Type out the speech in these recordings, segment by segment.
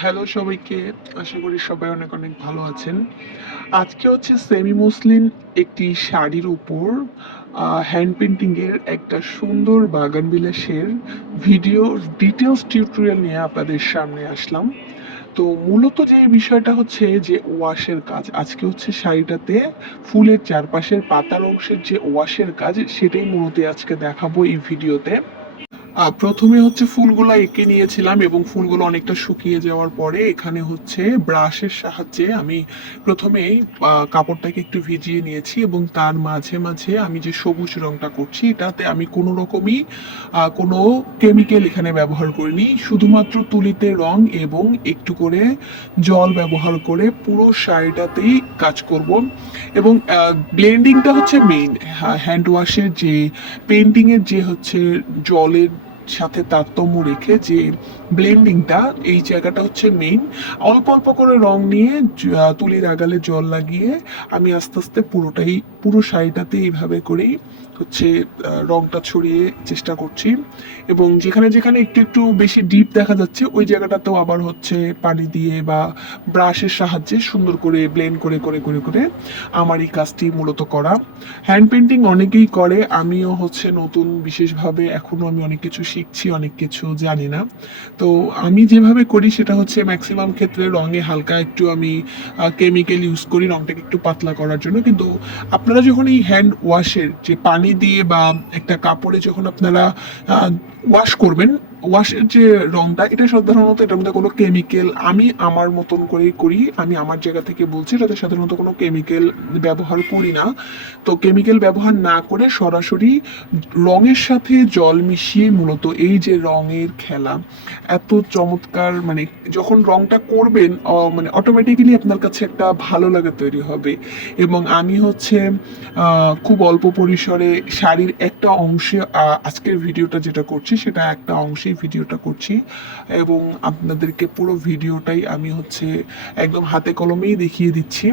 Hello সবাইকে, আশা করি সবাই অনেক অনেক ভালো আছেন। আজকে হচ্ছে সেমি মসলিন একটি শাড়ির উপর হ্যান্ড পেন্টিং এর একটা সুন্দর বাগান বিলাসের ভিডিও ডিটেলস টিউটোরিয়াল নিয়ে আপনাদের সামনে আসলাম। তো মূলত যে বিষয়টা হচ্ছে যে ওয়াশের কাজ, আজকে হচ্ছে শাড়িটাতে ফুলের চারপাশের পাতার অংশের যে ওয়াশের কাজ সেটাই মূলত আজকে দেখাবো এই ভিডিওতে। প্রথমে হচ্ছে ফুলগুলা এঁকে নিয়েছিলাম এবং ফুলগুলো অনেকটা শুকিয়ে যাওয়ার পরে এখানে হচ্ছে ব্রাশের সাহায্যে আমি প্রথমেই কাপড়টাকে একটু ভিজিয়ে নিয়েছি এবং তার মাঝে মাঝে আমি যে সবুজ রংটা করছি এটাতে আমি কোনো রকমই কোনো কেমিক্যাল এখানে ব্যবহার করিনি, শুধুমাত্র তুলিতে রং এবং একটু করে জল ব্যবহার করে পুরো শাড়িটাতেই কাজ করব। এবং ব্লেন্ডিংটা হচ্ছে মেইন, হ্যান্ড ওয়াশের যে পেন্টিং এর যে হচ্ছে জলের সাথে তারতম্য রেখে যে ব্লেন্ডিংটা, এই জায়গাটা হচ্ছে মেইন। অল্প অল্প করে রং নিয়ে তুলির আগালে জল লাগিয়ে আমি আস্তে আস্তে পুরো শাড়িটাতে এইভাবে করেই হচ্ছে রংটা ছড়িয়ে চেষ্টা করছি। এবং যেখানে যেখানে একটু একটু বেশি ডিপ দেখা যাচ্ছে ওই জায়গাটাতেও আবার হচ্ছে পানি দিয়ে বা ব্রাশের সাহায্যে সুন্দর করে ব্লেন্ড করে করে করে করে আমার এই কাজটি মূলত করা। হ্যান্ড পেন্টিং অনেকেই করে, আমিও হচ্ছে নতুন, বিশেষভাবে এখনো আমি অনেক কিছু শিখছি, অনেক কিছু জানি না। তো আমি যেভাবে করি সেটা হচ্ছে ম্যাক্সিমাম ক্ষেত্রে রঙে হালকা একটু আমি কেমিক্যাল ইউজ করি রংটাকে একটু পাতলা করার জন্য। কিন্তু আপনারা যখন এই হ্যান্ড ওয়াশের যে পানি দিয়ে বা একটা কাপড়ে যখন আপনারা ওয়াশ করবেন, ওয়াশের যে রংটা এটা সাধারণত এটার মধ্যে কোনো কেমিক্যাল, আমি আমার মতন করেই করি, আমি আমার জায়গা থেকে বলছি, এটাতে সাধারণত কোনো কেমিক্যাল ব্যবহার করি না। তো কেমিক্যাল ব্যবহার না করে সরাসরি রঙের সাথে জল মিশিয়ে মূলত এই যে রঙের খেলা এত চমৎকার, মানে যখন রংটা করবেন মানে অটোমেটিক্যালি আপনার কাছে একটা ভালো লাগা তৈরি হবে। এবং আমি হচ্ছে খুব অল্প পরিসরে শাড়ির একটা অংশে আজকের ভিডিওটা যেটা করছি সেটা একটা অংশেই ভিডিওটা করছি এবং আপনাদেরকে পুরো ভিডিওটাই আমি হচ্ছে একদম হাতে কলমেই দেখিয়ে দিচ্ছি।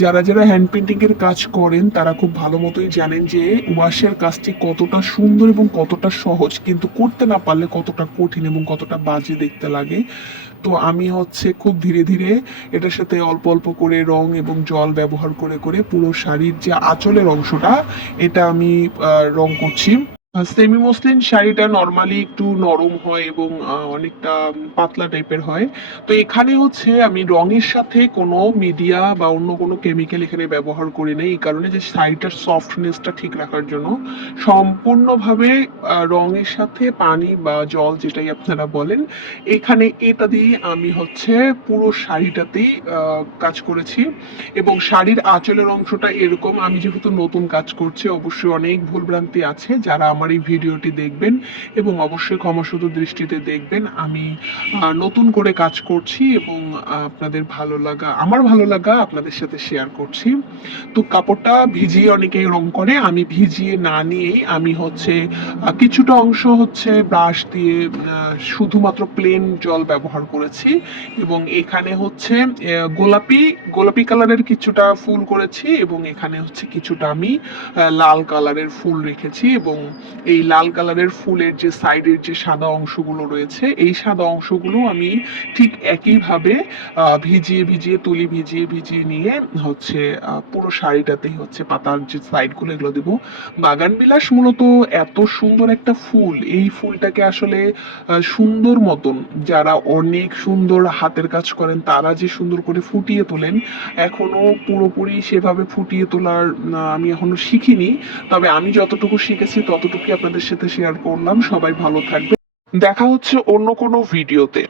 যারা যারা হ্যান্ড পেন্টিং এর কাজ করেন তারা খুব ভালো মতোই জানেন যে ওয়াশের কাজটি কতটা সুন্দর এবং কতটা সহজ, কিন্তু করতে না পারলে কতটা কঠিন এবং কতটা বাজে দেখতে লাগে। তো আমি হচ্ছে খুব ধীরে ধীরে এটার সাথে অল্প অল্প করে রং এবং জল ব্যবহার করে করে পুরো শাড়ির যে আঁচলের অংশটা এটা আমি রং করছি। সেমি মসলিন শাড়িটা নর্মালি একটু নরম হয় এবং অনেকটা পাতলা টাইপের হয়। তো এখানে হচ্ছে আমি রঙের সাথে কোনো মিডিয়া বা অন্য কোনো কেমিক্যাল এখানে ব্যবহার করি নাই, এই কারণে যে শাড়িটার সফটনেসটা ঠিক রাখার জন্য সম্পূর্ণভাবে রঙের সাথে পানি বা জল যেটাই আপনারা বলেন এখানে এটা দিয়ে আমি হচ্ছে পুরো শাড়িটাতেই কাজ করেছি। এবং শাড়ির আঁচলের অংশটা এরকম, আমি যেহেতু নতুন কাজ করছি অবশ্যই অনেক ভুলভ্রান্তি আছে, যারা আমার এই ভিডিওটি দেখবেন এবং অবশ্যই ক্ষমাসুন্দর দৃষ্টিতে দেখবেন, আমি নতুন করে কাজ করছি এবং আপনাদের ভালো লাগা, আমার ভালো লাগা আপনাদের সাথে শেয়ার করছি। তো কাপড়টা ভিজিয়ে অনেকেই রং করে, আমি ভিজিয়ে না নিয়েই আমি হচ্ছে কিছুটা অংশ হচ্ছে ব্রাশ দিয়ে শুধুমাত্র প্লেন জল ব্যবহার করেছি এবং এখানে হচ্ছে গোলাপি গোলাপি কালারের কিছুটা ফুল করেছি এবং এখানে হচ্ছে কিছুটা আমি লাল কালারের ফুল রেখেছি। এবং এই লাল কালারের ফুলের যে সাইডের যে সাদা অংশগুলো রয়েছে এই সাদা অংশগুলো আমি ঠিক একইভাবে ভিজিয়ে ভিজিয়ে তুলি ভিজিয়ে ভিজিয়ে নিয়ে হচ্ছে পুরো শাড়িটাতেই হচ্ছে পাতার যে সাইডগুলো এগুলো দেবো। বাগান বিলাস মূলত এত সুন্দর একটা ফুল, এই ফুলটাকে আসলে সুন্দর মতন যারা অনেক সুন্দর হাতের কাজ করেন তারা যে সুন্দর করে ফুটিয়ে তোলেন, এখনো পুরোপুরি সেভাবে ফুটিয়ে তোলার আমি এখনো শিখিনি। তবে আমি যতটুকু শিখেছি ততটুকুই আপনাদের সাথে শেয়ার করলাম। সবাই ভালো থাকবে, দেখা হচ্ছে অন্য কোনো ভিডিওতে।